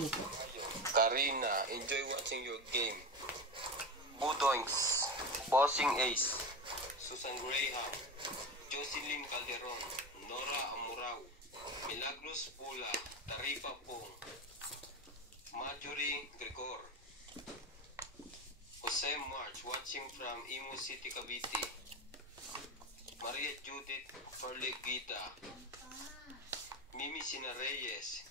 mo pa. Karina, enjoy watching your game. Budoinks, Bossing Ace, Susan Graham, Jocelyn Calderon, Nora Amurao, Milagros Pula, Tarifa Pong, Marjorie Gregor, Jose March, watching from Imo City, Cavite, Maria Judith Ferlegita, Mimi Sina Reyes,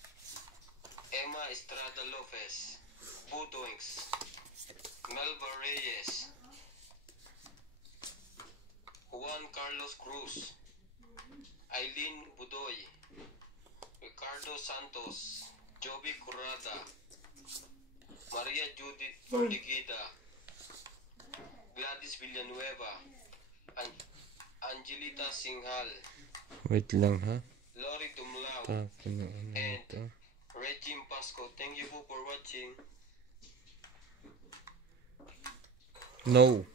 Emma Estrada Lopez, Budoinks, Melba Reyes, Juan Carlos Cruz, Aileen Budoy, Ricardo Santos, Joby Curada, Maria Judith Ordigida, Gladys Villanueva, Angelita Singhal, Wait lang ha. Lori Dumlao, Tapon na ano and ito. Regine Pasco. Thank you po for watching. No.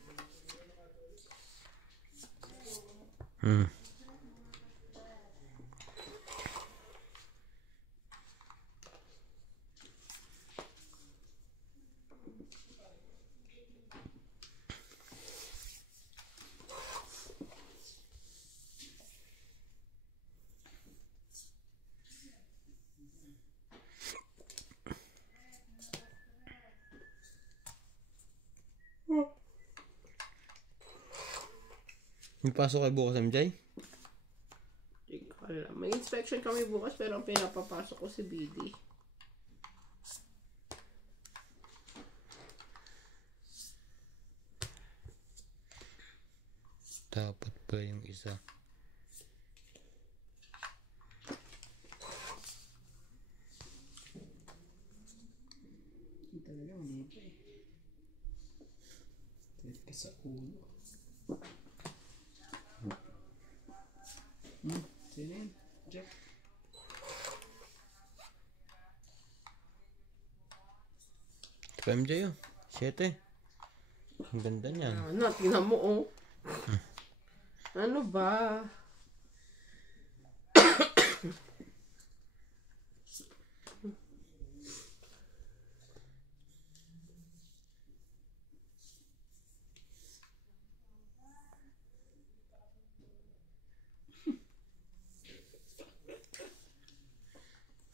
May pasok kayo bukas, MJ? May inspection kami bukas pero ang pinapapasok ko si BD. Dapat pa yung isa. Ito talaga mali pa eh. Tigit ka sa ulo. Sino yun? Jeff? Ito pa, MJ oh. 7. Ang ganda niyan. Ano, tingnan mo oh. Ano ba?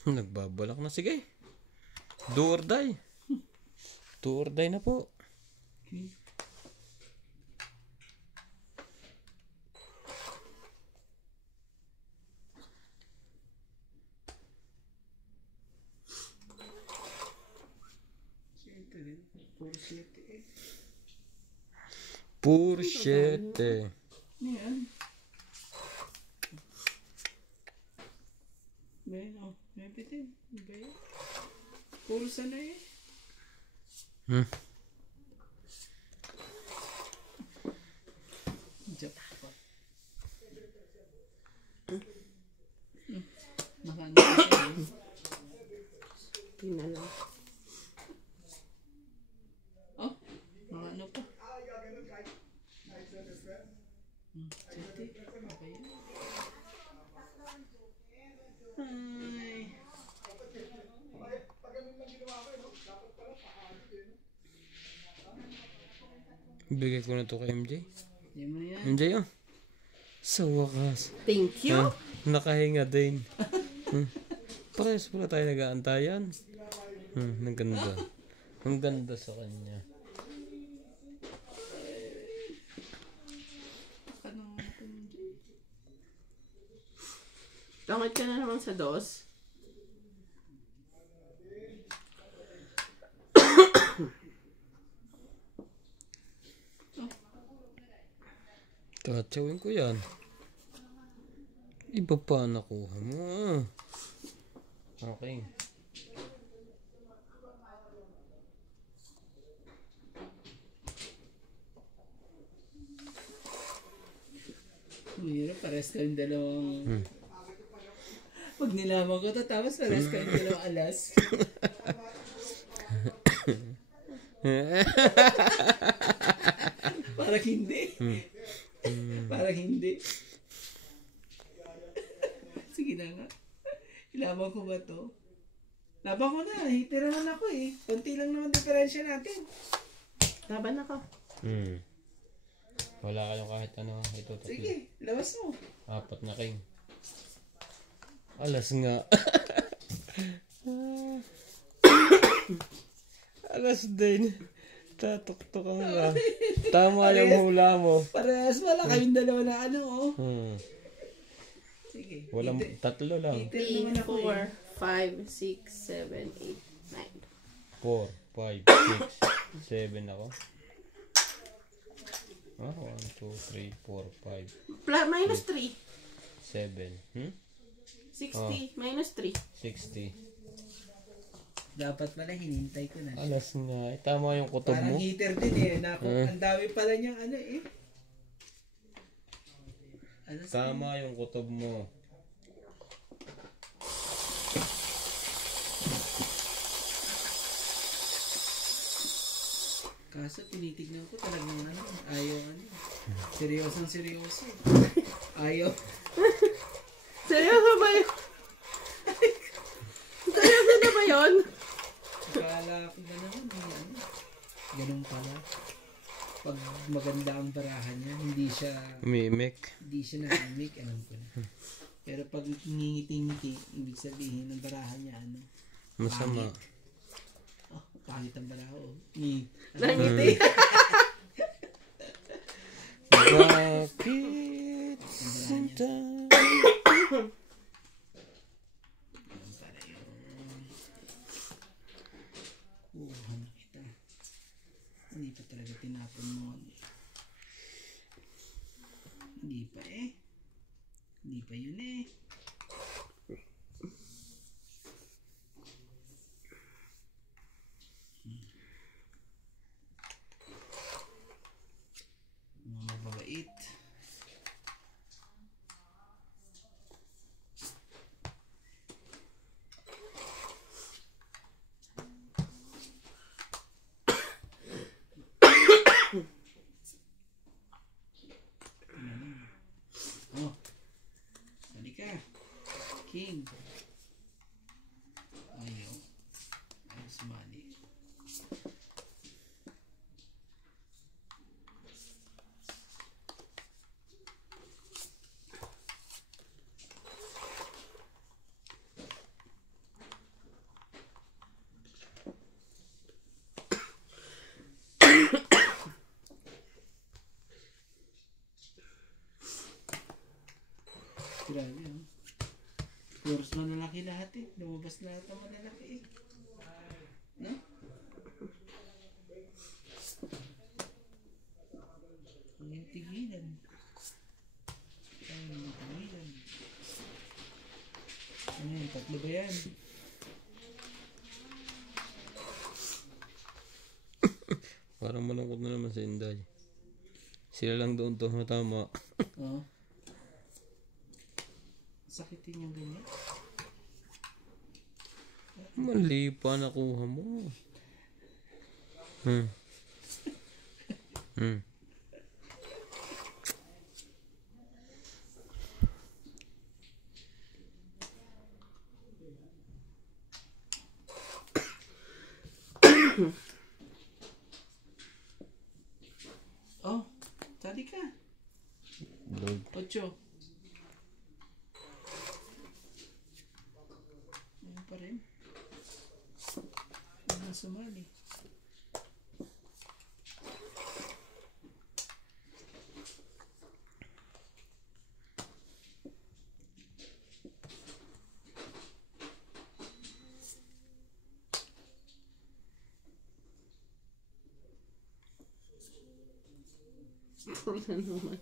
Nagbabalak na. Sige. Do or die. Do or die na po. Okay. Pur 7. Yan. Bayan o. Napitin. Bayan. Puro sana eh. Jackpot. Makano pa siya. Pinala. Oh, makano pa. Sete. Okay. Ay. Bigay ko na to kay MJ. Yan mo yan. MJ oh. Sa wakas. Thank you. Nakahinga din. Parehas pala tayo nag-aantayan. Ang ganda. Ang ganda sa kanya. Langit ka na naman sa dos. Tatsawin ko yan. Iba pa nakuha mo. Okay. Hirap, pares ka yung dalawang... Pag nilaman ko to, tapos pares ka yung dalawang alas. Parang hindi. Parang hindi. Sige na nga. Ilaman ko ba to? Laban ko na. Heater naman ako eh. Kunti lang naman diferensya natin. Laban ako. Wala kayong kahit ano. Ito, tatlo. Sige, lawas mo. 4 na king. Alas nga. Alas din. Tatok-tok ang nga. Tama yung hula mo. Parehas wala kaming dalawa na ano oh. Sige. Walang tatlo lang. Heater 3, naman ako eh. 4, 5, 6, 7, 8, 4, 5, 6, 7 ako. 1, 2, 3, 4, 5, 9. Minus 3. 7. 60. Minus 3. 60. Dapat pala hinintay ko na. Alas nga. Tama yung kutob Parang mo. heater din eh. Ang dami pala niyang ano eh. Alas Tama yung kutob mo. Kaso tinitignan ko talagang ano. Ayaw ano. Seryosong seryoso. Ayaw. Seryoso ba yun? Seryoso na ba yun? Akala ko na naman. Ano. Ganun pala. Pag maganda ang barahan niya, hindi siya Mimic. nahimik. Alam ko na. Pero pag ngingiti-ngiti, ibig sabihin ng barahan niya ano. Masama. Oh, pangit ang baraho. Nangiti. Bakit sinta? Yan pala yun. Kuha na kita. Hindi pa talaga tinapon mo. Hindi pa eh. Hindi pa yun eh. Mga mababait. Oh. Halika. King. Ayaw. Ayaw sumali. Grabe, oh. Puros malalaki lahat eh. Lumabas lahat ang malalaki eh. No? Ang yung tigilan. Ang yung tigilan. Ano yun? Tatlo ba yan? Parang malungkot na naman sa Inday. Sila lang doon to tama. Oo. Sakitin yung ganyan. Mali pa nakuha mo. Oh, tadi ka. Lord. 8. Ayun pa rin. Ano sumali? Ano naman?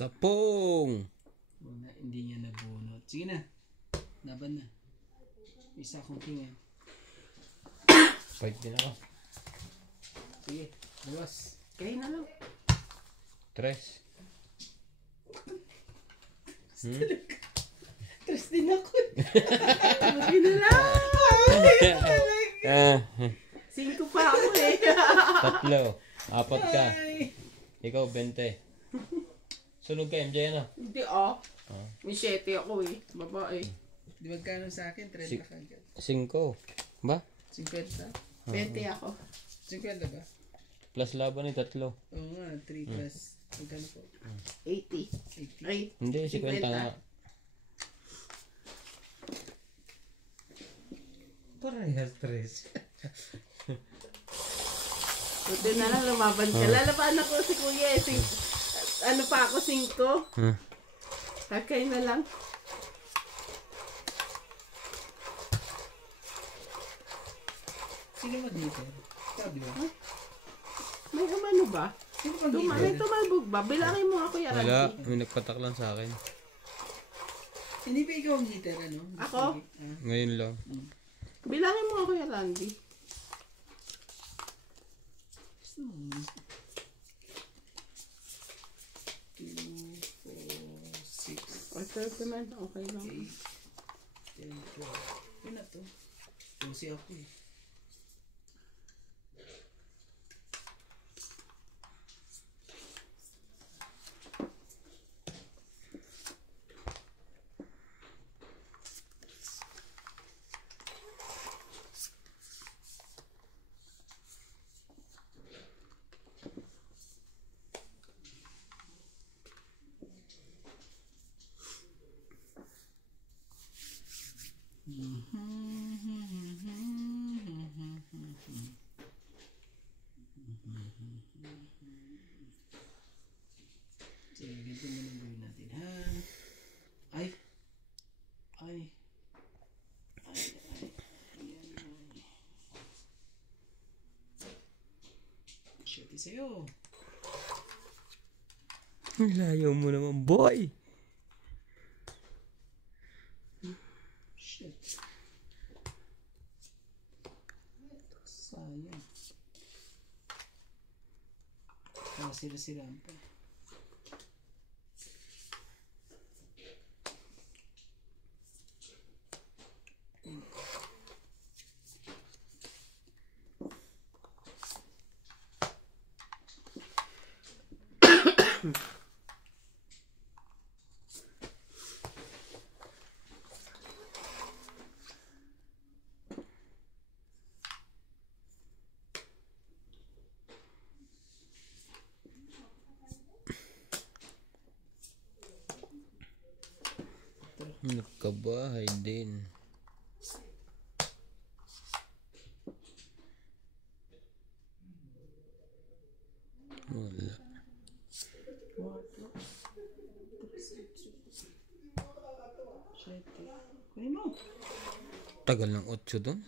Sapong! Wala, hindi niya nabunot. Sige na. Laban na. Isa akong tingin. Fight din ako. Sige, buwas. Kaya na lang. Tres. Tres din ako. Buti na lang. Ah, 5 pa ako eh. tatlo. Apat ka. Ikaw, 20. Sunog ka, MJ, ano? Hindi May 7 ako eh. Babae. Di ba magkano sa akin? 30 ka agad. 5. Ba? 50? 20 ako. 50 ba? Plus laban ni tatlo. Oo nga, 3 plus. Magkano po? 80. 80. Ay, Hindi, 50 nga. Parehas 3. buti na lang lumaban ka. Lalaban ako si Kuya eh. Ano pa ako, 5. Kakay na lang. Sino mag-hitter? Sabi ba? May umano ba? Sino May mag-hitter? tumalbog ba? Bilangin mo ako yung Wala, may nagpatak lang sa akin. Hindi ba ikaw ang hitter, ano? Ako? Ngayon lang. Bilangin mo ako yung Randy. 2, 4, 6, O, 39. Okay lang. 8, 10, 12. Yun na to. Pusi ako eh. Sige, ganito muna gawin natin, ha? Ay. Ayan, ay. Shit, sa'yo. Layo mo naman, boy! Shit. Sayang. Sila-silaan pa. Nagkabahay din. Wala. Kunin mo. Tagal ng 8 doon.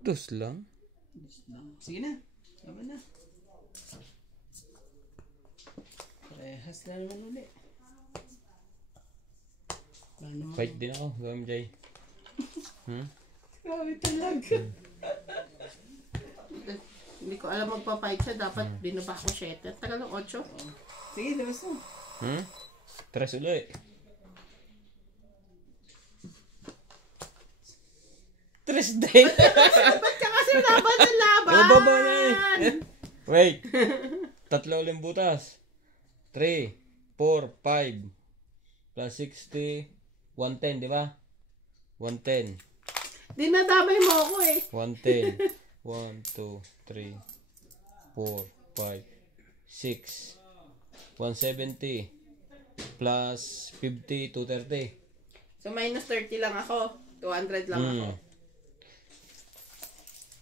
Dos lang. Sige na. Laban na. Parehas na naman ulit. Fight din ako, gawin Jay. Grabe talaga. Hindi ko alam magpa-fight siya. Dapat binaba ko 7. Tagal ng 8. Sige, labas mo. Tres ulit. Tres din. Ba't ka kasi laban ng laban? Mababa na eh. Wait. Tatlo ulit butas. 3, 4, 5. Plus 60. 110, di ba? 110. Dinadamay mo ako eh. 110. 1, 2, 3, 4, 5, 6. 170. Plus 50, 230. So minus 30 lang ako. 200 lang ako. Hmm.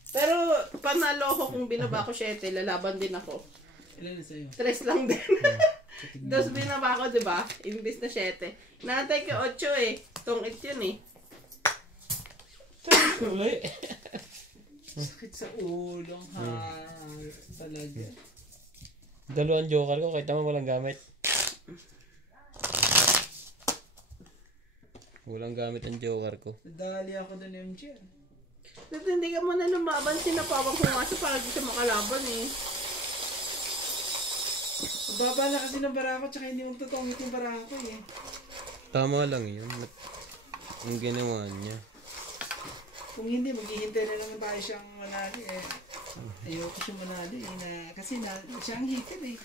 Pero panalo ko kung binaba ko 7. Lalaban din ako. Ilan na sa'yo? 3 lang din. Tapos binaba ko, di ba? Imbis na 7. Natay ko 8 eh. Tungit yun eh. Ulit. Sakit sa ulo. Talaga. Dalawang joker ko, kahit naman walang gamit. Walang gamit ang joker ko. Nadali ako doon MJ. Hindi ka muna lumaban, sinapawag ko nga siya para di siya makalaban eh. Baba na kasi ng bara ko, tsaka hindi mong tutungit yung bara ko eh. Tama lang yun. Ang ginawa niya. Kung hindi, maghihintay na naman tayo siyang manali eh. Ayoko siya manali eh. Kasi siya ang hitter eh.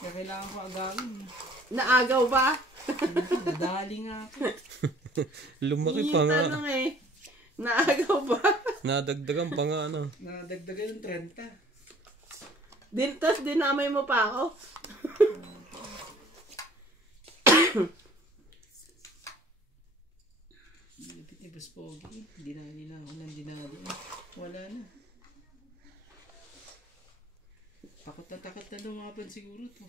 Kaya kailangan ko agawin eh. Naagaw ba? Nadali nga ako. Lumaki Yung pa nga. tanong eh. Naagaw ba? Nadagdagan pa nga ano. Nadagdagan yung 30. Tapos dinamay mo pa ako. Lipit ni Boss Pogi. Dinali na ako ng dinali. Wala na. Takot na lumaban siguro to.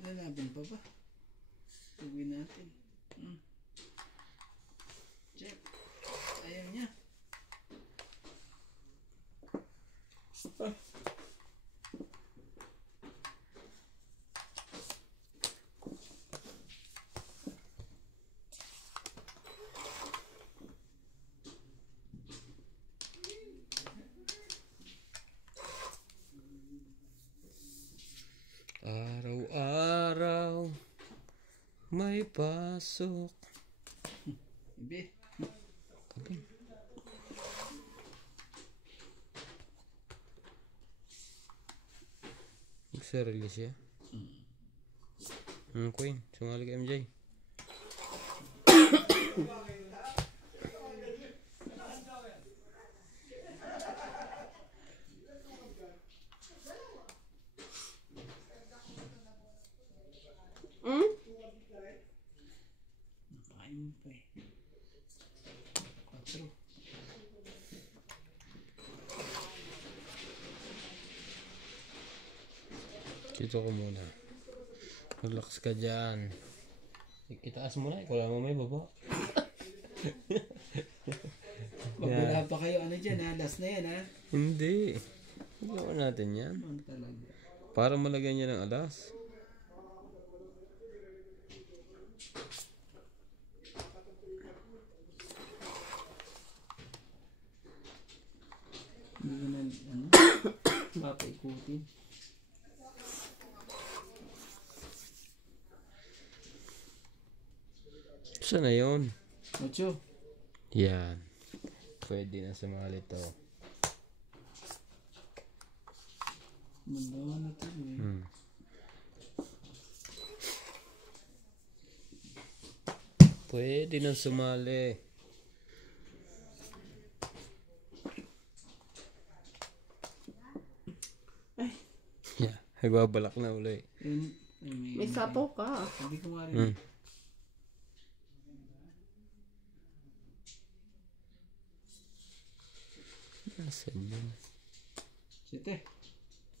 Lalaban pa ba? Tugin natin. Check. Ayaw niya. Araw-araw may pasok. Ibe. Galing. Nagsarili siya. Queen, sumali ka MJ. Nakain mo pa eh. 4. Dito ko muna. Relax ka dyan. Itaas mo na. Wala mo may baba. Wag wala pa kayo ano dyan ha. Last na yan ha. Hindi. Gawin natin yan. Ano talaga. Para malagyan niya ng alas. Hindi ko na ano. Papaikutin. Saan na yun? 8. Yan. Pwede na sumali to. Manda na to eh. Pwede na sumali. Yeah, nagbabalak na uli. Yun, May sapaw ka. sabi ko nga rin. Nasaan yun? Site.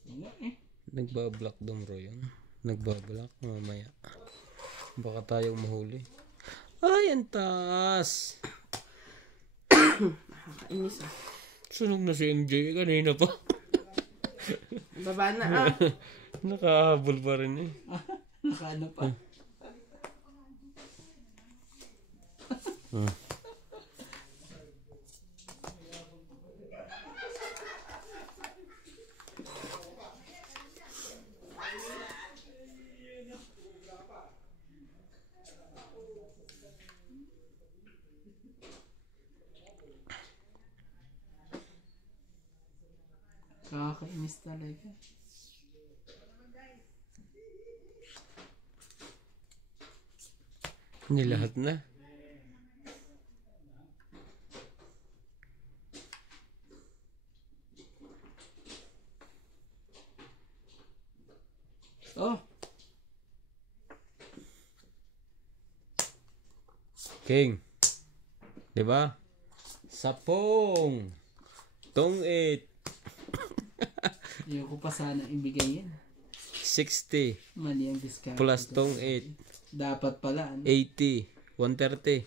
Wala eh. Nagbablock daw bro yun. Nagbablock mamaya. Baka tayong mahuli. Ay, ang taas! Nakakainis ah. Sunog na si MJ kanina pa. Baba na ah. Nakahabol pa rin eh. Nakaano pa. Kakainis talaga. Hindi lahat na. Oh, King. Diba? Sapong. Tong 8. ayoko pa sana ibigay yan. 60. Mali ang discount. Plus tong 8. Dapat pala. Ano? 80. 130.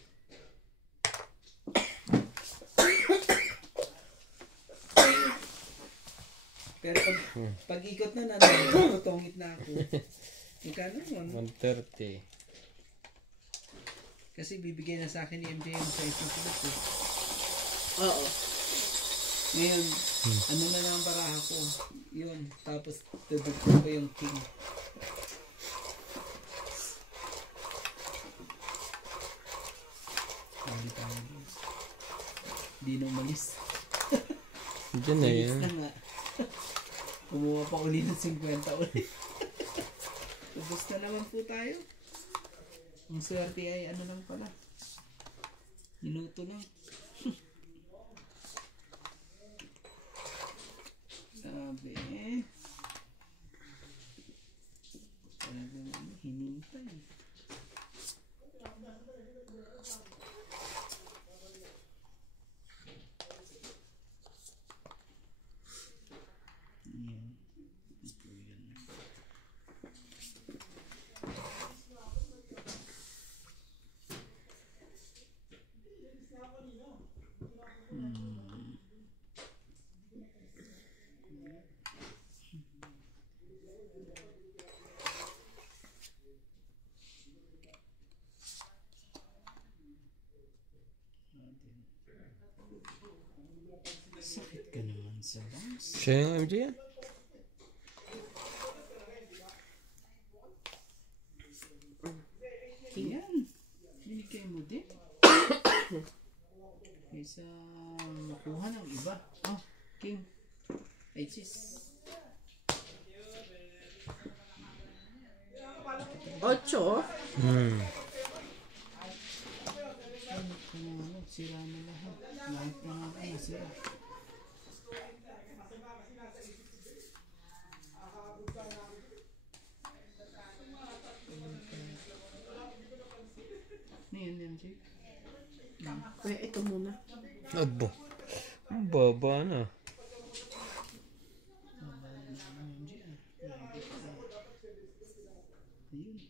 Pero pag ikot na natutungit na ako. Magkano yun? 130. Kasi bibigay na sa akin ni MJ yung size ng sulat ko. Oo. Ngayon, ano na lang ang baraha ko. Yun. Tapos, dudugtong ko yung king. Hindi na umalis. Diyan na Umalis yan. na nga. Kumuha pa uli ng 50 ulit. Ubus na naman po tayo. Ang swerte ay ano lang pala. Minuto lang. Sabi talagang hinintay. Yan. Ito yan. Sakit ka naman sa bangs. Siya yung MJ yan? Yan. Binigay mo din. Kaysa makuha ng iba. Oh, king. Ay, sis. 8. Ano, sira na lahat. Lahat na nga ay sira. Ano yun, MJ? Kaya ito muna. Abo. Ang baba na. Ayun.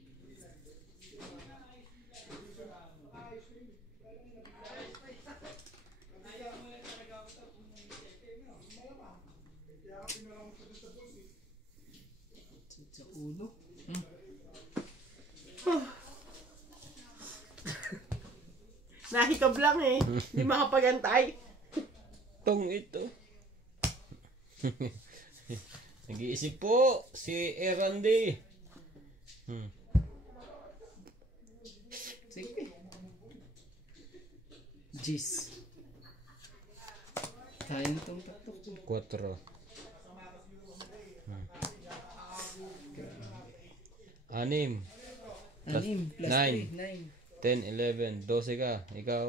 Sa ulo. Nahikab lang eh. Hindi makapagantay. Tong ito. Nag-iisip po si Erandi. Sige. Jis. Kaya na itong taktok ko. 4. 6. 6 plus 9. 3, 9. 10, 11, 12 ka. Ikaw,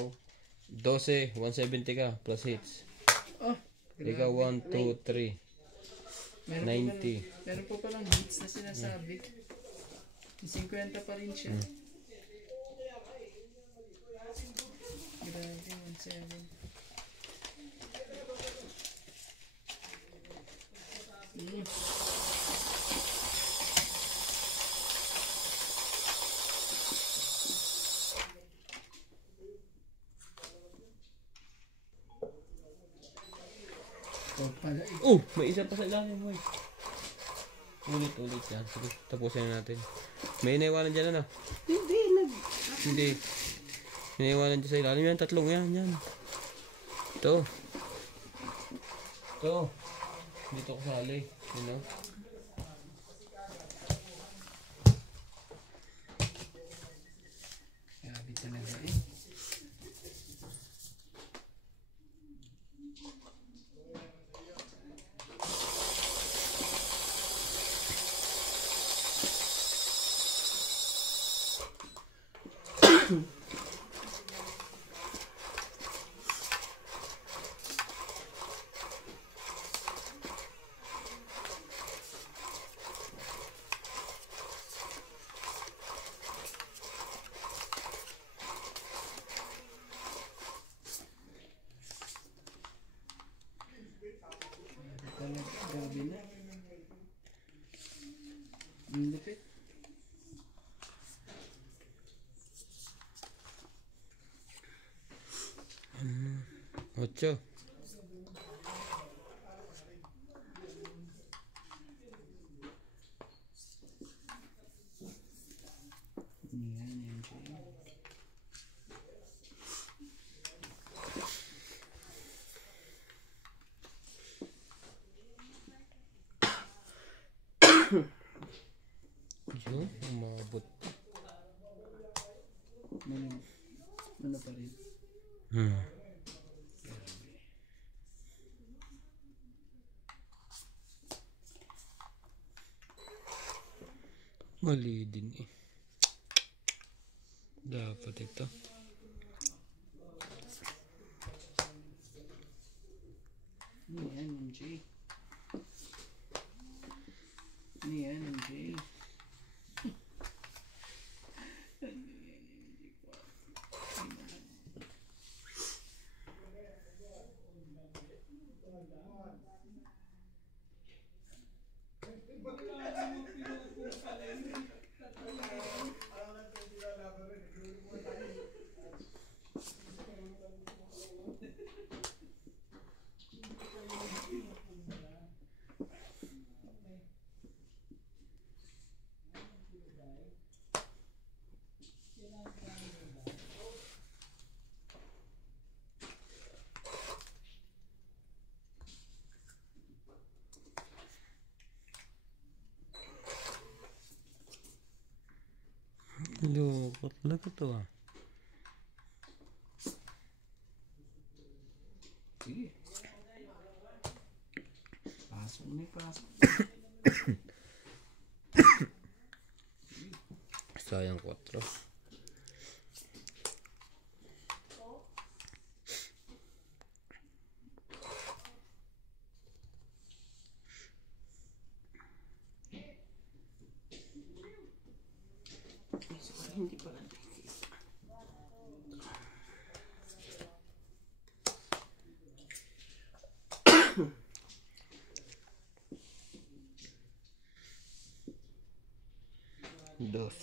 12, 170 ka, plus hits. Oh, Ikaw, 1, 2, 3, meron 90. Meron po palang hits na sinasabi. 50 pa rin siya. Grabe, 17. Oh, pala eh. Oh, may isa pa sa ilalim mo eh. Ulit yan. Sige, tapusin na natin. May iniwanan dyan ano? Hindi, Hindi. May iniwanan dyan sa ilalim yan. Tatlong yan. Ito. Dito ko sali. You know? Grabe talaga eh. Grabe na. Ang lupit. Ocho. Yun, umabot. Ano pa rin? Hmm. Mali din eh. Dapat ito. Yan, MJ. Yan, MJ. Lukot talaga to ah. Sige. Pasok na pasok. Sayang 4. Hindi pa lang. Dos.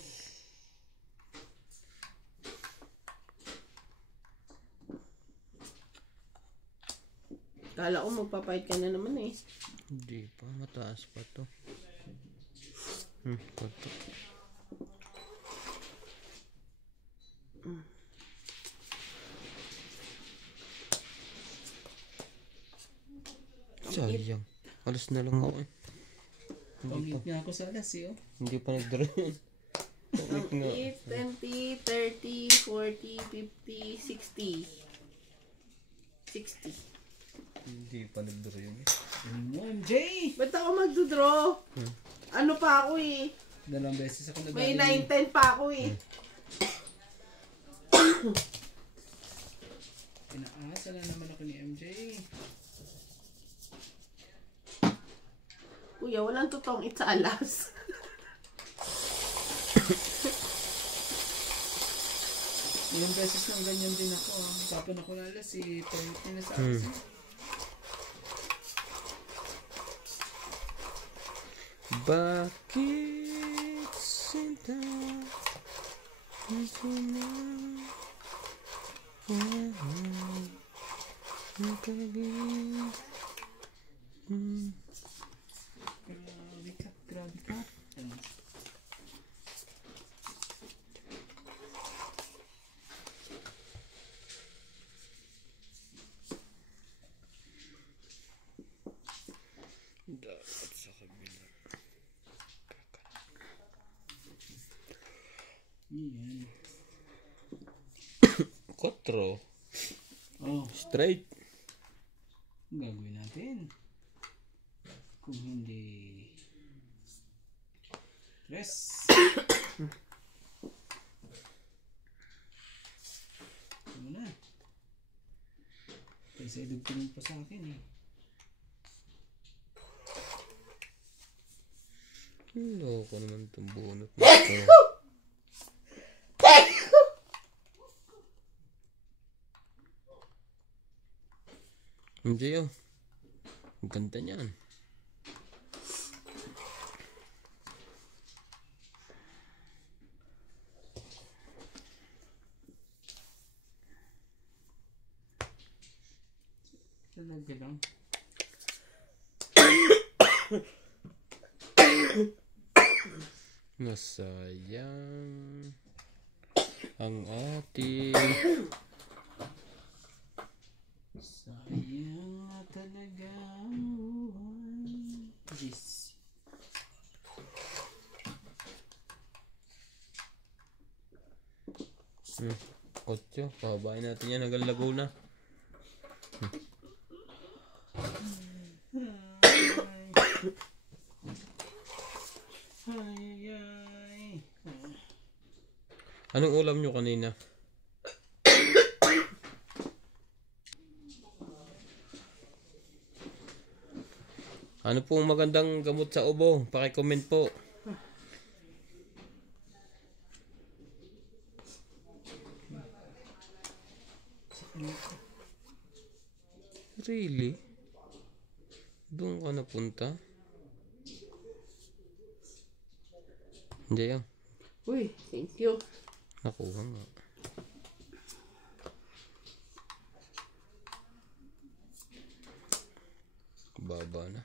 Kala ko magpapahit ka na naman eh. Hindi pa, mataas pa to. 4. Sayang. Alas na lang ako eh. Pangit nga ako sa alas eh, oh. Hindi pa nag-draw yun. Pangit nga. 8, 20, 30, 40, 50, 60. 60. Hindi pa nag-draw yun. Ano, MJ? Ba't ako magdodraw? Ano pa ako eh? 2 beses ako May nag-galing. 9-10 pa ako eh. Inaasa na naman ako ni MJ. Kuya, walang totoong itsalas. Ilang beses nang ganyan din ako. Tapon ako na alas eh. Pangit nila sa alas eh. Bakit sinta gusto na Grabe ka. Ano? dapat sa kabila. Yan. 4. Oh, Straight. ang gagawin natin. Kung hindi... Yes! Ano na? Kasi idugtungin pa sa akin eh. Loko naman itong bunot na ito. MJ oh. Ang ganda niyan. Talaga lang. Nasayang ang ating sayang na talaga ang buhay. Yes. 8. Pahabain natin yan hanggang Laguna. Ay. Anong ulam nyo kanina? Ano pong magandang gamot sa ubo? Paki-comment po. Really? Doon ka napunta? Hindi yan. Uy, thank you. Nakuha nga. Baba na.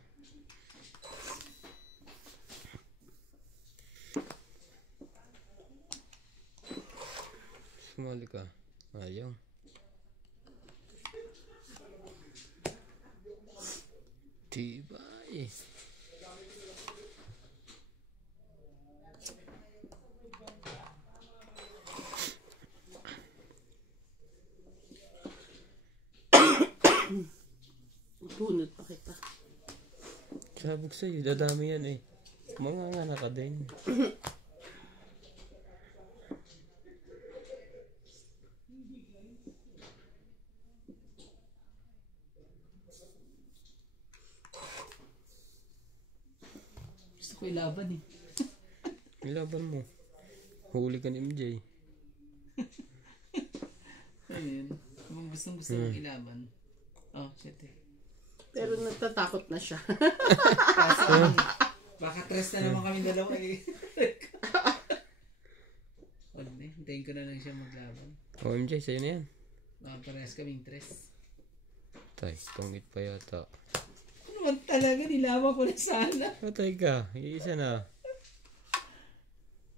Sumali ka. Ayaw. Tibay. Bunot pa kita. Sabog sa'yo, dadami yan eh. Mga nga naka din. Gusto ko ilaban eh. Ilaban mo. Huli ka ni MJ. Ayun. Kung gusto mong ilaban. Oh, shit eh. Pero natatakot na siya. Kaso, baka tres na naman kami dalawa eh. Huwag na eh. Hintayin ko na lang siya maglaban. O MJ, sa'yo na yan. Baka parehas kaming tres. Tay, tungit pa yata. Ano naman talaga, nilaban ko na sana. Patay ka, iisa na.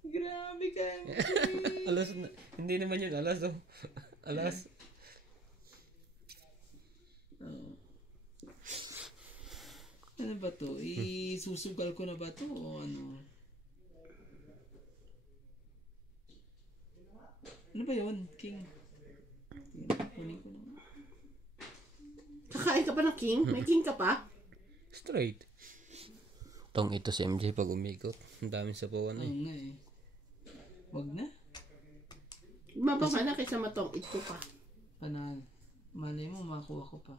Grabe ka. Alas na. Hindi naman yun, alas oh. Alas. Oh. Ano ba to? Isusugal ko na ba to o ano? Ano ba yun, King? Kunin ko na. Kakain ka pa ng king? May king ka pa? Straight. Tong ito si MJ pag umikot. Ang daming sapawan Oo eh. nga eh. Wag na. Mabang ka na kaysa matong ito pa. Panal. Malay mo, makuha ko pa.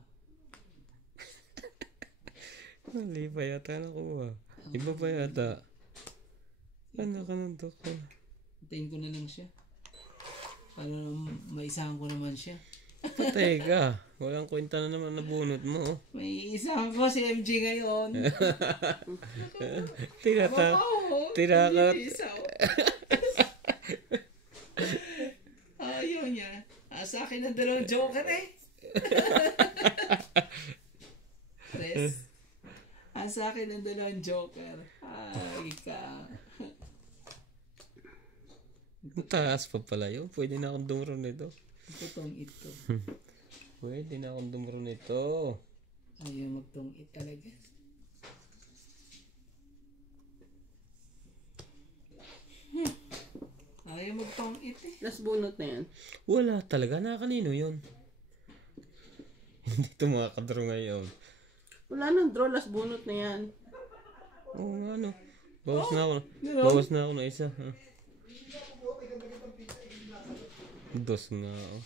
Mali pa yata nakuha. Iba pa yata. Ano ka nang doko? Hintayin ko na lang siya. Para maisahan ko naman siya. Patay ka. Walang kwenta na naman nabunot mo. Oh. May isahan ko si MJ ngayon. Tirata. Tirakat. Ayaw niya. Sa akin ang dalawang joker eh. Tres. Sa akin ang dalawang joker. Ay ka. Taas pa pala yun. Pwede na akong dumuro nito. Itong ito. Pwede na akong dumuro nito. Ayaw magtong-it talaga. Ayaw magtong-it eh. Last bunot na yan. Wala talaga. Na kanino yun? Hindi ito mga kadro ngayon. Wala nang draw, last bunot na yan. Oo nga no. Bawas na ako. Bawas na ako na isa. Ha? Dos nga ako.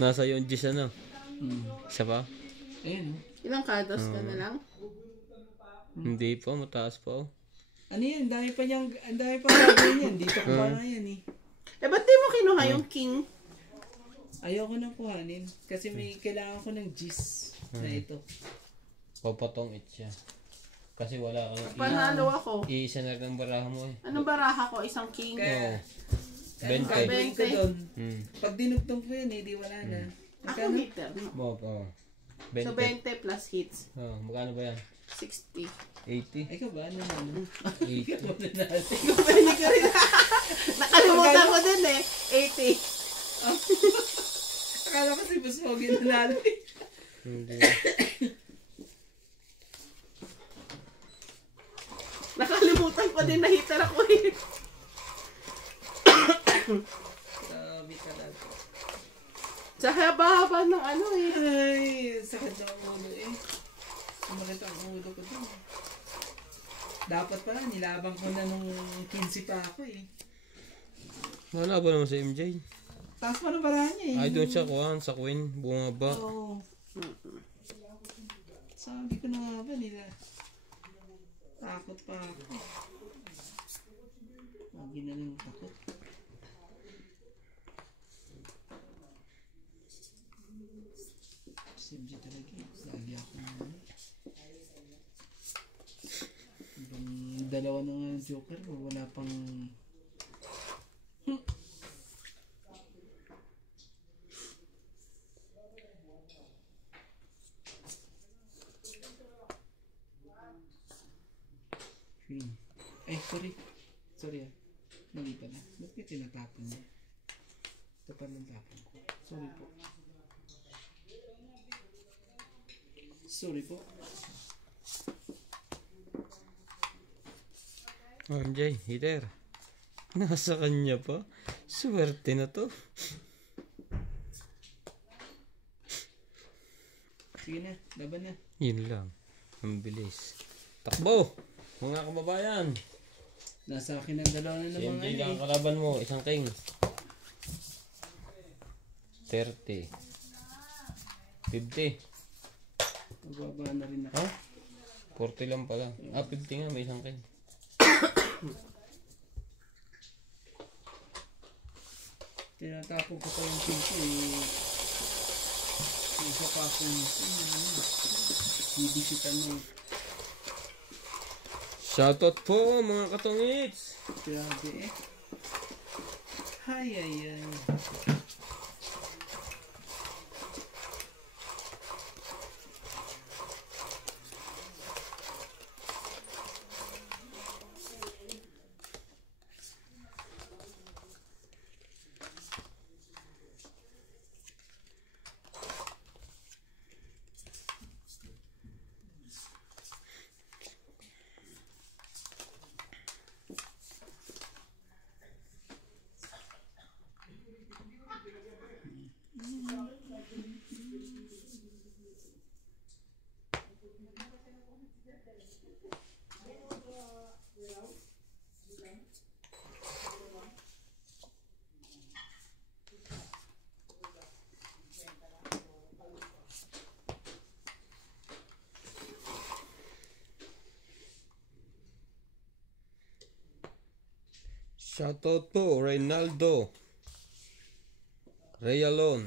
Nasa yung G's ano? Isa pa? Ayun oh. Ilang kados ka na lang? Hindi pa. Mataas pa oh. Ano yan? Ang dami pa gagawin yan. Dito ko pa na yan eh. Eh, ba't di mo kinuha yung king? Ayaw ko nang kuhanin. Kasi may kailangan ko ng G's na ito. Papatong it siya. Kasi wala kang Panalo ako. iisa na ng baraha mo eh. Anong baraha ko? Isang king? Kaya, Oo. ano 20. gagawin ko doon? Hmm. Pag dinugtong ko yun eh, di wala na. Ako hitter. No? Bob, oh. So, 20 plus hits. Oh, magkano ba yan? 60. 80? Ikaw ba? Ano na? 80. Ikaw ba na natin? Pwede ko rin. Nakalimutan ko din eh. 80. Akala ko si Boss Pogi na natin. Hindi. Nakalimutan ko din na hitter ako eh. Grabe talaga. haba ng ano eh. Ay, sakit na ang ulo eh. Sumakit ang ulo ko doon. Dapat pala, nilabang ko na nung 15 pa ako eh. Wala ba naman si MJ? Taas pa ng barahan niya eh. Ay, doon siya kuhan sa Queen. Bumaba. Oo. Sabi ko na nga ba nila. Takot pa ako. Lagi na lang takot. Si MJ talaga eh. Lagi ako na ano. Ibang dalawa na nga ng Joker. Wala pang... Ay, sorry. Sorry ah. Mali pala. Ba't may tinatapon niya? Ito pa lang tapon ko. Sorry po. Sorry po. MJ, hitter. Nasa kanya pa. Swerte na to. Sige na, laban na. Yun lang. Ang bilis. Takbo! Mga kababayan. Nasa akin ang dalawa na Si naman MJ lang ang kalaban mo. Isang king. 30. 50. Magbaba na rin ako. Ha? 40 lang pala. 50 nga. May isang king. Tinatapon ko pa yung pinto eh. Yung isa pa akong bibisitan mo. Shoutout po mga katungits. Grabe eh. Ay ay ay. Shoutout po Reynaldo, Rayalon,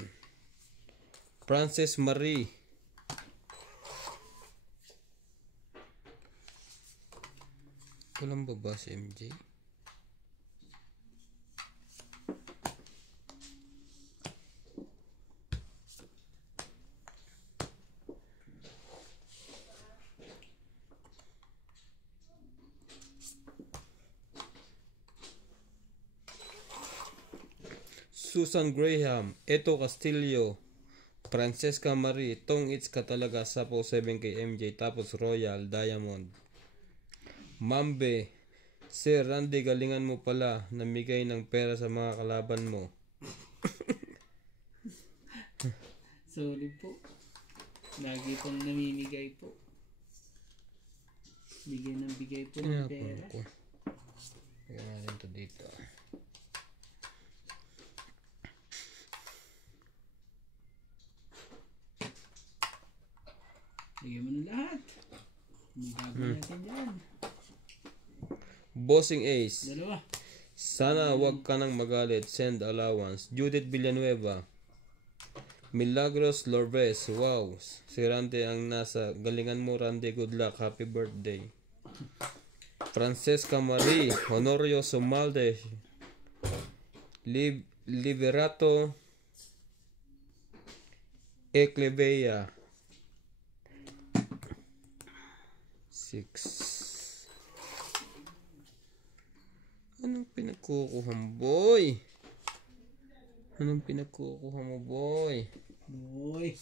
Francis Marie. Walang baba si MJ. Susan Graham, Eto Castillo, Francesca Marie, Tong It's ka talaga sa po 7 kay MJ, tapos Royal Diamond. Mambe, Sir Randy, galingan mo pala, namigay ng pera sa mga kalaban mo. Sorry po. Lagi pong namimigay po. Bigay ng bigay po ng pera. Ko. Lagyan natin to dito. Bigay mo ng lahat. May gagawin natin dyan. Bossing Ace, Dalawa. sana wag ka nang magalit, send allowance. Judith Villanueva, Milagros Lorbes, wow, si Randy ang nasa, galingan mo Randy, good luck, happy birthday. Francesca Marie, Honorio Somalde, Liberato Eclevea, 6. Anong pinagkukuha mo, boy? Anong pinagkukuha mo, boy? Boy.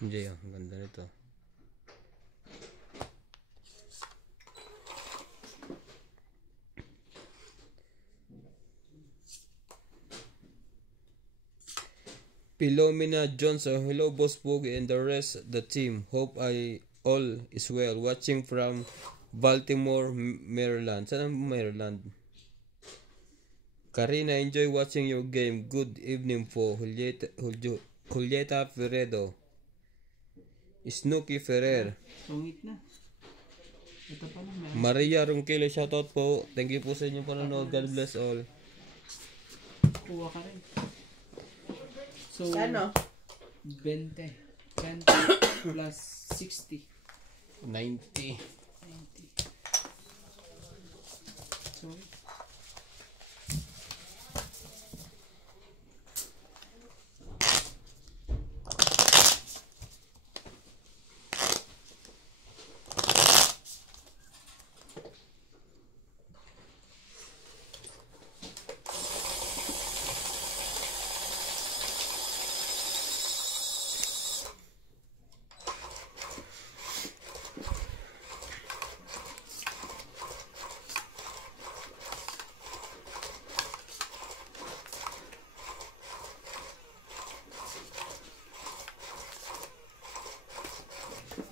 Hindi, ang ganda nito. Philomena Johnson, hello Boss Boogie and the rest of the team. Hope all is well. Watching from Baltimore, Maryland. Saan ang Maryland? Karina, enjoy watching your game. Good evening po. Julieta Ferredo. Snooky Ferrer. Sungit na. Ito pa lang. Maria Ronquillo, shoutout po. Thank you po sa inyong panonood. God bless all. Kuha ka rin. So, Ano? 20 plus 60. 90. 90. Sorry.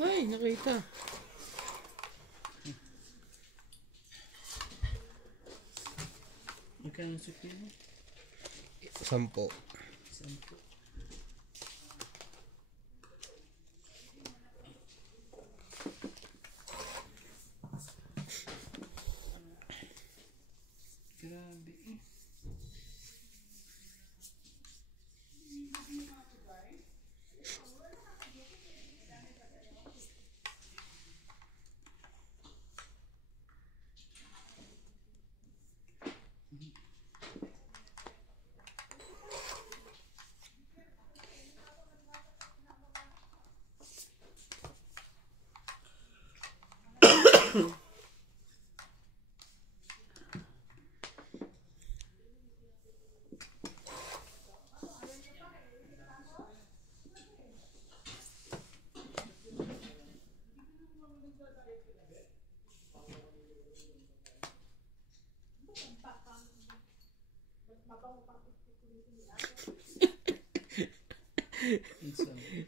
Ay, nakita. Magkano sukli mo? 10. 10. Grabe eh.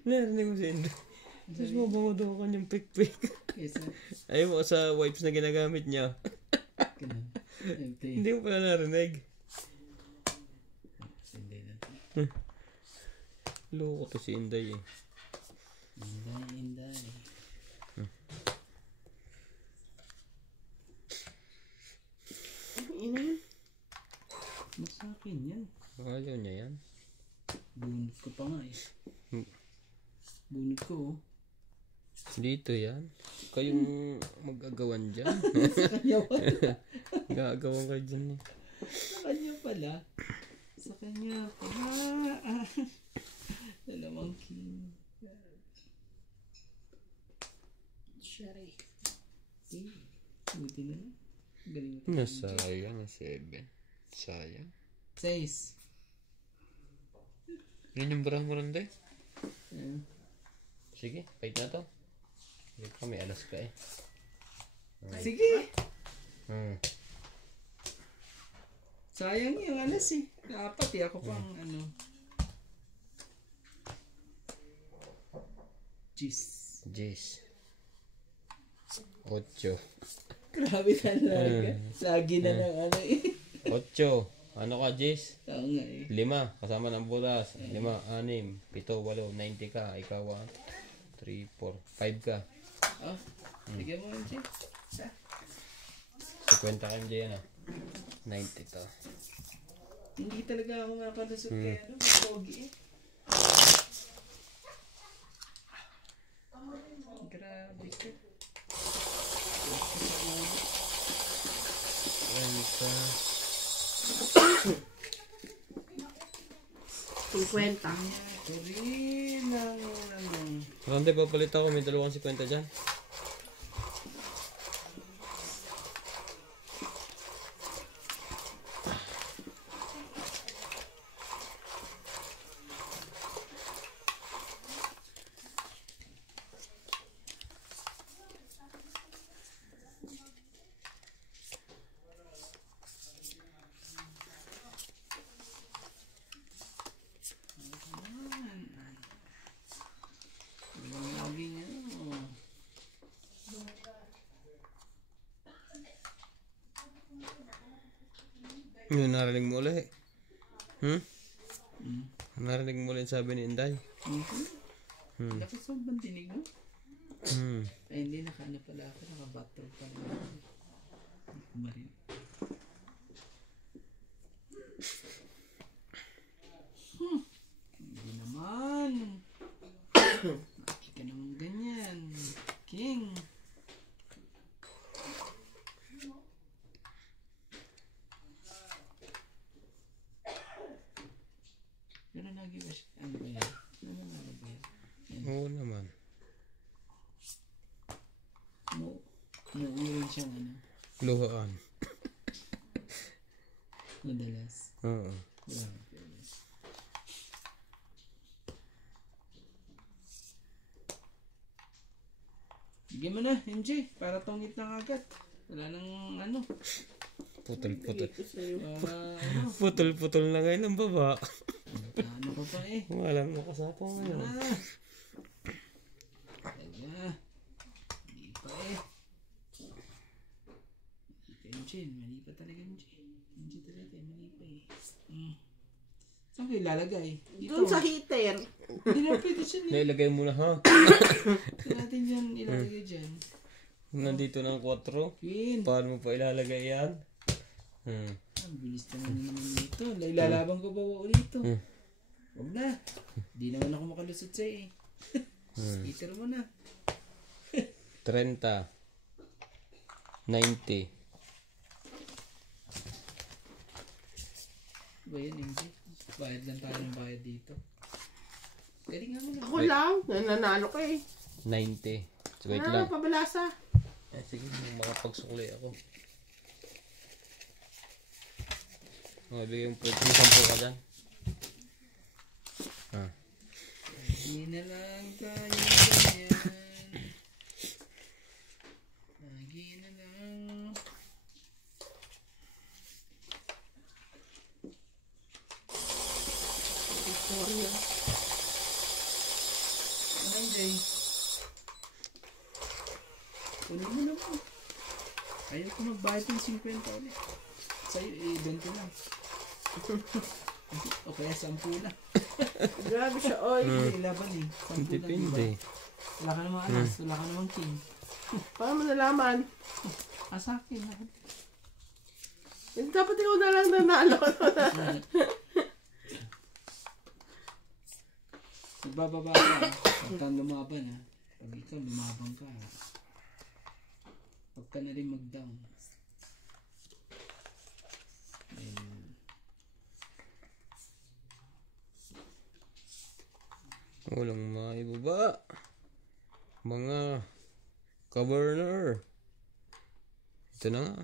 Narinig mo si Indo. Mas mabango daw ang kanyang pick-pick. Kesa, Ayaw mo sa wipes na ginagamit niya. ganun. Empty. Hindi mo pala narinig. Hindi na. Loko to si Inday eh. Inday. Mas sa akin yan. Ayaw niya yan. Bunot ko pa nga eh. Hmm. Bunot ko oh. Dito yan. Kayong mag-agawan dyan. Sa kanya pala. Gagawan kayo dyan eh. Sa kanya pala. Sa kanya pala. Dalawang king. Shari. Buti na lang. Galing mo. Nasayang 7. Sayang. 6. Yun yung barang mo rin day? Ayan. Sige, fight na to. Hindi ka, may alas ka eh. Sige. Sayang yung alas eh. Dapat eh. Ako pang ano. Jeez. 8. Grabe talaga. Lagi na ng ano eh. 8. Ano ka, Jace? Oo nga eh. 5. Kasama ng butas. 5, 6, 7, 8. 90 ka. Ikaw 1, 3, 4, 5 ka. Oh, bigyan mo yung chip. 50 ka MJ yan ah. 90 to. Hindi talaga ako nakakasok kaya ano. Pogi eh. Grabe ka. Yan ka. 50. Ito rin ang ano. Rande, papalit ako. May 250 dyan. Yun, narinig mo ulit. Narinig mo ulit sabi ni Inday. Lakas ang bandinig mo? Ay, hindi. Nakaano pala ako. Naka-bathroom pala. Marin. Hindi naman. Hindi ka naman ganyan. King. Ano lagi ba siya? Ano ba yan? Ano ba yan? Oo naman. Nauulan siyang ano. Luhaan. Madalas. Oo. Bigyan mo na, MJ. Para tungit na agad. Wala nang ano. Putol-putol. Para ano. Putol-putol na ngayon ang baba. Ano pa pa eh. Walang makasapang ngayon. Talaga. Hindi pa eh. MJ. Mali pa talaga MJ. MJ talaga. Mali pa eh. Saan ko ilalagay? Doon sa heater. Hindi na pwede siya nila. Nailagay mo na ha. Hindi natin yan ilalagay dyan. Nandito ng 4. Queen. Paano mo pa ilalagay yan? Ang bilis naman dito. Ilalabang ko pa ulit ito. Huwag na. Hindi naman ako makalusot sa'yo eh. Heater mo na. 30. 90. Ba yan, MJ? Bayad lang tayo ng bayad dito. Galing nga mo na. Ako lang. Nananalo ka eh. 90. So, wait Wala lang. na pabalasa. Sige, makapagsukli ako. Bigyan mo po. 10 ka dyan. Hindi na lang tayo ganyan. Lagi na lang. Victoria. Ano MJ? Kunin mo na po. Ayaw ko magbayad ng 50 ulit. Sa'yo, 20 lang. O kaya 10 lang. Grabe siya, oy. Hindi laban eh. 10 lang, Depende. diba? Wala ka namang alas, wala ka namang king. Paano mo nalaman? Sa akin. Dapat ikaw na lang nanalo. Magbababa ka. Huwag kang lumaban ha. Pag ikaw lumaban ka, huwag ka na rin mag-down. Walang maibaba. Mga governor. Ito na nga.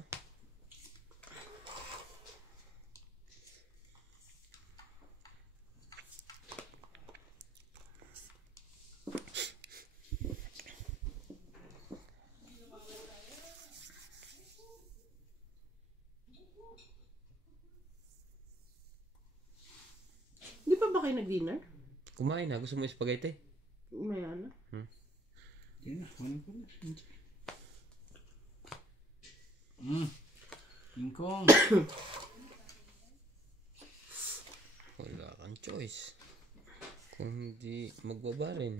Hindi pa ba kayo nag-dinner? Kumain na. Gusto mo spaghetti? Maya na. Yan na, kunin ko na. King Kong. Wala kang choice. Kung hindi magbaba rin.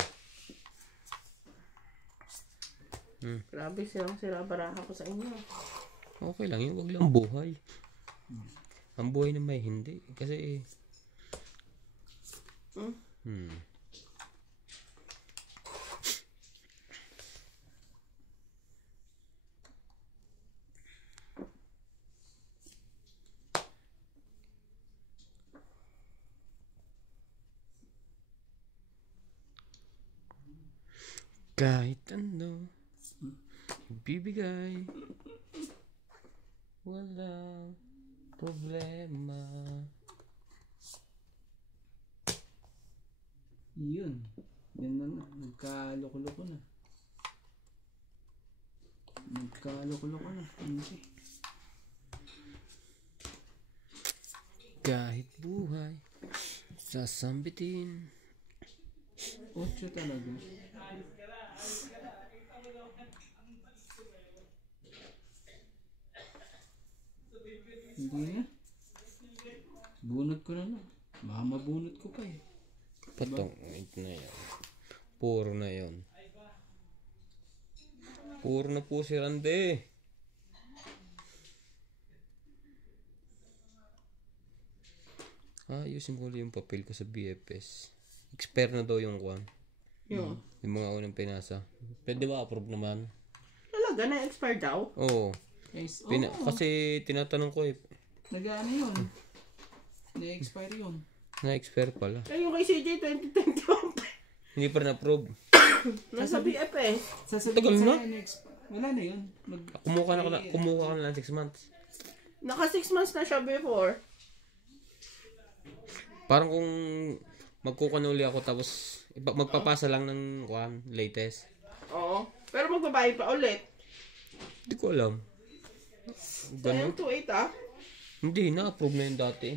Grabe silang sira-baraha ko sa inyo. Okay lang yun. Wag lang buhay. Ang buhay na may hindi. Kasi kahit ano bibigay, walang problema. Yun. Yan na na. Nagkaloko-loko na. Nagkaloko-loko na. MJ. Kahit buhay sasambitin. 8 talaga. Hindi na. Bunot ko na lang. Mamabunot ko pa eh. Patong. Ito na yan. Puro na yon. Puro na po si Rande. Ayusin ko ulit yung papel ko sa BFS. Expire na daw yung kwan. Yung. Yung mga unang pinasa. Pwede ba approve naman? Talaga, na-expire daw? Oo. Guys, Kasi tinatanong ko eh. nag-ano yun? Na-expire yun. Na-expire pala. Eh, yung kay CJ 2021. Hindi pa na-approve. Nasa BFS. Sasabihin Tagal na? sa na-expire. Wala na yun. Kumuha ka na lang 6 months. Naka 6 months na siya before. Parang kung magkukunuli ako tapos magpapasa lang ng kwan, latest. Oo. Pero magbabayad pa ulit. Hindi ko alam. Sayang 2.8 ah. Hindi, na-approve na yun dati.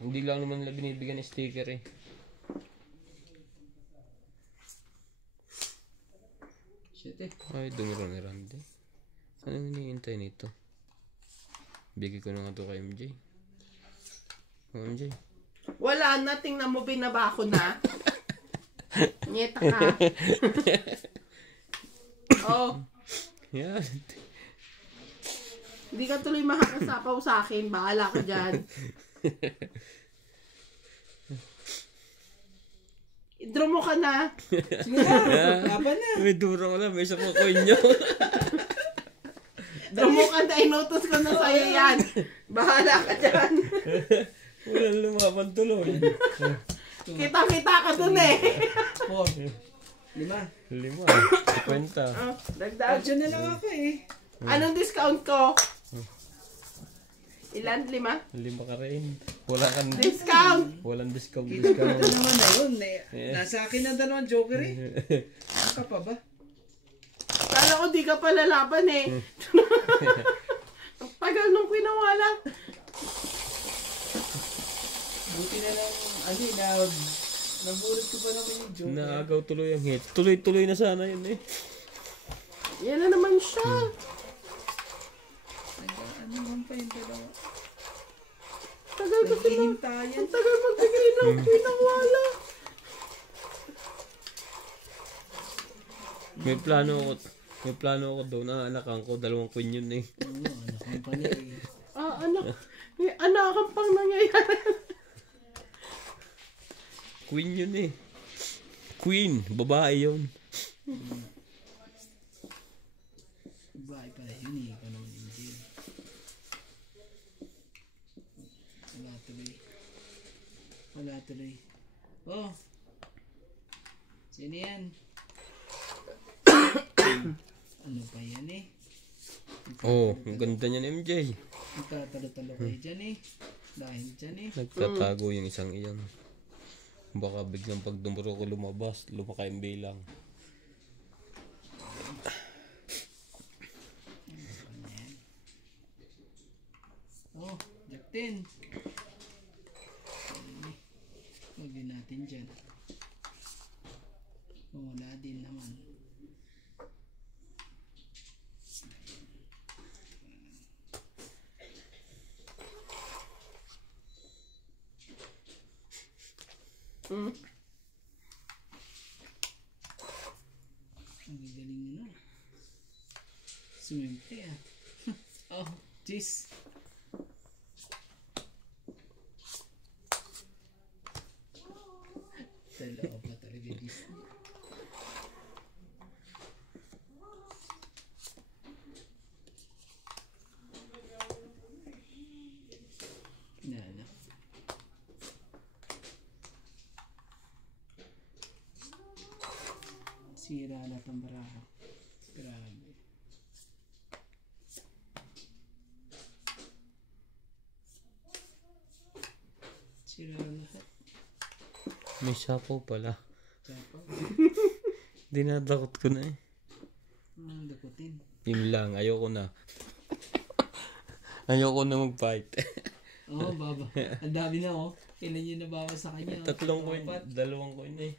Hindi lang naman nila binibigyan ng sticker eh. Shit eh. Ay, dumiro ni Randy. Anong hinihintay nito? Bigay ko na nga to kay MJ. Oh, MJ. Wala na, tingnan mo, binaba ko na. Nyeta ka. Oh, Yan. hindi ka tuloy makakasapaw sa akin. Bahala ka dyan. Draw mo ka na. Sige na. Laban na. May duro ko lang. May isa pang coin nyo. Draw mo ka na. Inutos ko na sa'yo yan. Bahala ka dyan. Walang lumaban tuloy. Kita-kita ka dun eh. 4. 5. 5. Kwenta. Oh, dagdag. Diyan na lang ako eh. Anong discount ko? Ilan? 5? 5 ka rin. Wala kang Discount! walang discount. Kita Discount. naman na yun. Nasa akin ang dalawang joker eh. Ka pa ba? Kala ko di ka pala laban eh. Ang tagal nung pinawala. Buti na lang, nabulot ko pa naman yung joker. Naagaw tuloy ang hit. Tuloy-tuloy na sana yun eh. Yan na naman siya. Ano naman pa yung dalawa? Tagal ko sila. Naghihintayan. Ang tagal magbigay ng pinawala. May plano ako daw na anakan ko. 2 queen yun eh. Oo, anak ang pala eh. Anak. May anakan pang nangyayari. Queen yun eh. Queen. Babae yun. Bahay pala yun eh. Ikaw naman hindi. Wala tuloy. Oh. Sino yan? Ano pa yan eh? Oh, ang ganda niyan MJ. Nagtatalo-talo kayo dyan eh. Dahil dyan eh. Nagtatago yung isang iyon. Baka biglang pag dumuro ko lumabas, lumaka yung bilang. Oh, Jack 10. Huwag din natin dyan. Oh, wala din naman. Hmm. Ang galing mo na. Sumimpi ah. Oh, jeez. Dalawa pa talaga Disney. Na. Sira lahat ang baraha. Grabe. Sira lahat. May sapo pala. Tsaka. Dinadakot ko na eh. Dakutin. Yun lang, ayoko na. Ayoko na mag-fight. Oo, baba. Ang dami na oh. Ilan yung nabawas sa kanya. 3 coin, 2 coin eh.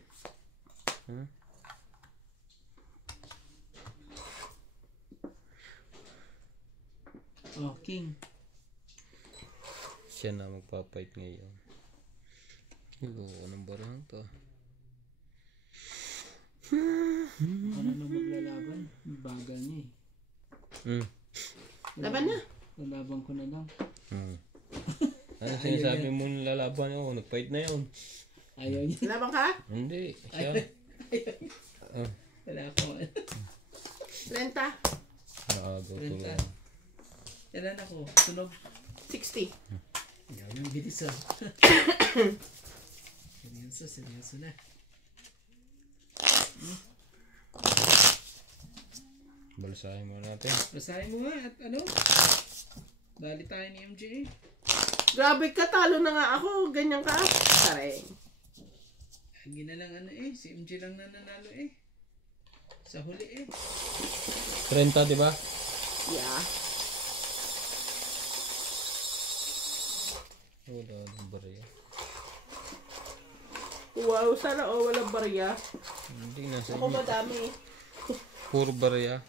Huh? Oh, king. Siya na magpapight ngayon. Anong barang to? Ano na maglalaban? Bagal niya eh. Laban na. Lalaban ko na lang. Ano sinasabi mo lalaban ako? Nag-fight na yun. Ayaw niya. Laban ka? Hindi. Siya. Wala akong 30. Nakagaw to lang. Ilan ako? Sunog. 60. Ayaw yung bilis ah. Seryoso na. Balasahin mo natin. Basahin mo nga at ano? Dali tayo ni MJ. Grabe ka, talo na nga ako. Ganyan ka. Tareng. Lagi na lang ano eh. Si MJ lang na nanalo eh. Sa huli eh. 30, di ba? Yeah. Wala ng barya. Wow, sana walang barya. Hindi na sa Ako inyo. madami. Puro barya.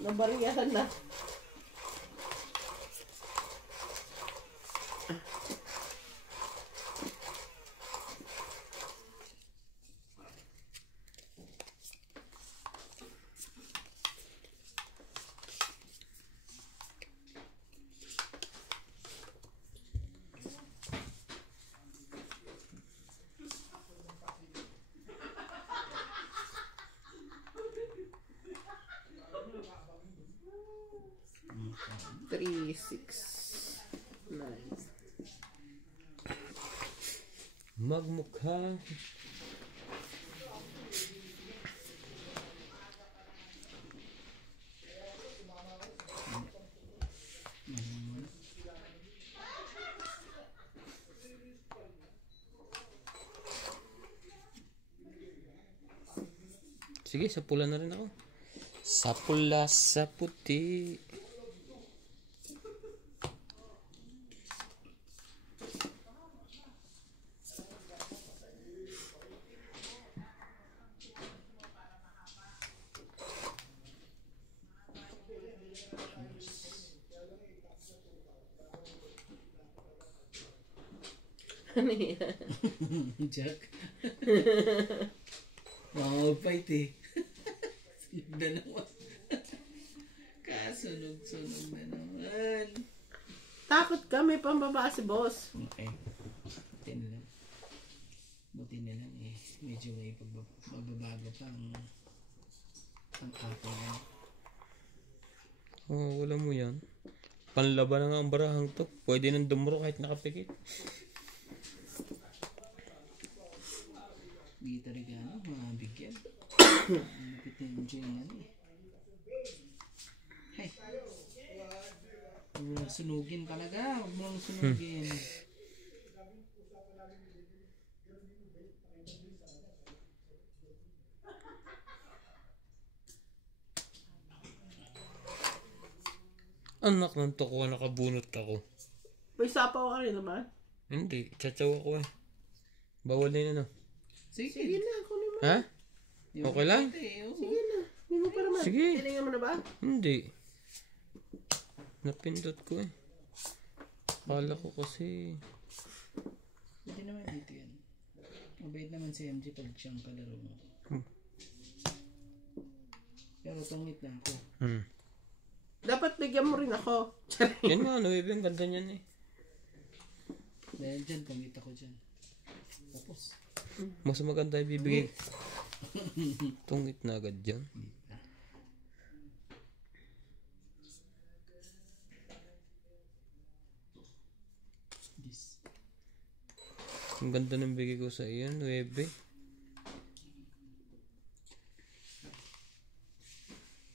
Nabariyahan na. Three, 6, 9. Magmukha. Sige, sa pula na rin ako. Sa pula, sa puti. Ano yan? Jack. Makakapait eh. Sunog na naman. Kasunog-sunog na naman. Takot ka, may pambaba si boss. Okay. Buti na lang. Buti na lang eh. Medyo may magbabago pa ang apple na. Oh, wala mo yan. Panlaban na nga ang barahang to. Pwede nang dumuro kahit nakapikit. Hindi talaga mabigyan. Malapit na yung dyan yan eh. Hey. Huwag mo lang sunugin talaga. Huwag mo lang sunugin. Anak ng toko, nakabunot ako. May sapaw ka rin naman. Hindi, tsatsaw ako eh. Bawal na yun ano. Sige. Sige na, ako naman. Ha? Okay lang? Sige na. Hindi mo pa naman. Sige. Tiningan mo na ba? Hindi. Napindot ko eh. Kala ko kasi... Hindi naman dito yan. Mabait naman si MJ pag siyang kalaro mo. Pero tungit na ako. Dapat bigyan mo rin ako. Yan nga, ano, ang ganda niyan eh. Dahil dyan, tungit ako dyan. Tapos. Mas maganda ibibigay. Tungit na agad dyan. This. Ang ganda ng bigay ko sa iyo, 9.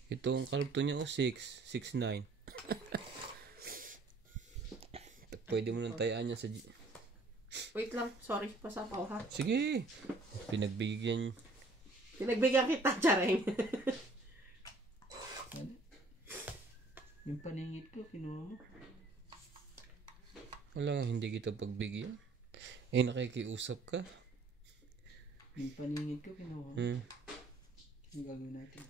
Ito ang karugto niya, 6. 6'9". Pwede mo nang tayaan niya sa... Wait lang. Sorry. Pasapaw ha. Sige. Pinagbigyan. Pinagbigyan kita, Chareng. Ano? Yung paningit ko, kinuha mo. Wala nga, hindi kita pagbigyan. Eh, nakikiusap ka. Yung paningit ko, kinuha mo. Ang gagawin natin.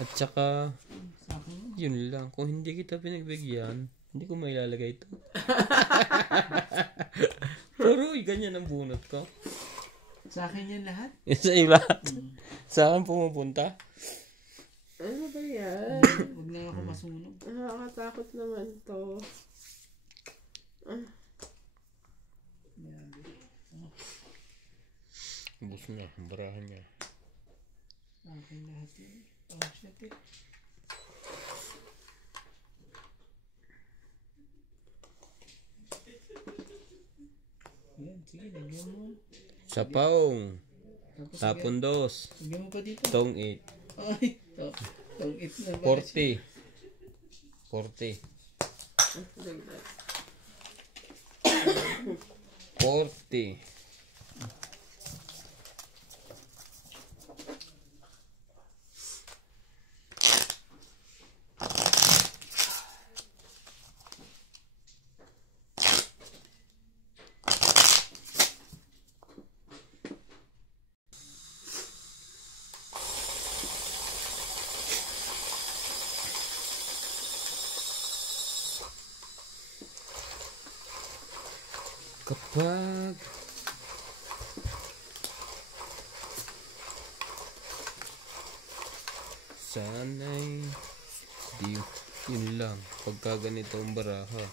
At saka, Sa akin mo. yun lang. Kung hindi kita pinagbigyan, Hindi ko may ilalagay ito. Pero ganyan ang bunot ko. Sa akin yan lahat. Sa iyo lahat. Sa akin pumupunta. Ano ba yan? Huwag na ako masunog. Nakakatakot naman to. Ubus na. Ang barahan niya. Sa akin lahat yan. Oh, shit eh. Yan, sige, lagyan mo. Sa paong. Tapos Tapon 2. lagyan mo pa dito. Tong 8. Ay, tong it na ba? 40. 40. 40. Kapag sana'y di yun lang pagka ganito ang baraha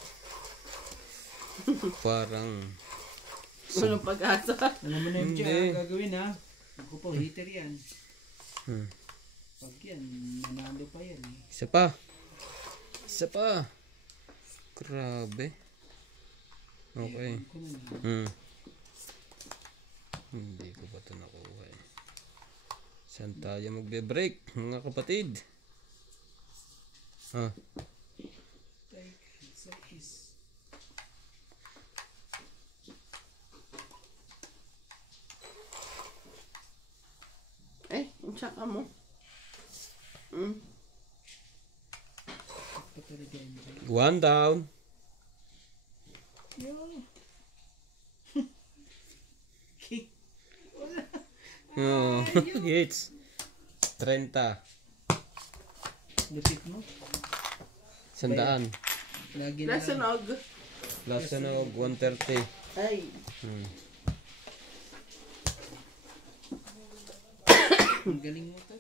parang Walang pag-asa. Alam mo na yung Hindi. ang gagawin ha. Ako po, heater yan. hmm. Pag yan, nanalo pa yan eh. Isa pa grabe okay Ako na lang. Hindi ko ba ito nakuha eh. Saan tayo magbe-break mga kapatid? Take, so is. Ay, tsaka mo. Pa talaga yan. One down. Yo. Kick. Oh, hits 30 Lupit mo. 100 Lagi na lang. Nasunog. lasa na 130 Ay. Ang galing mo to.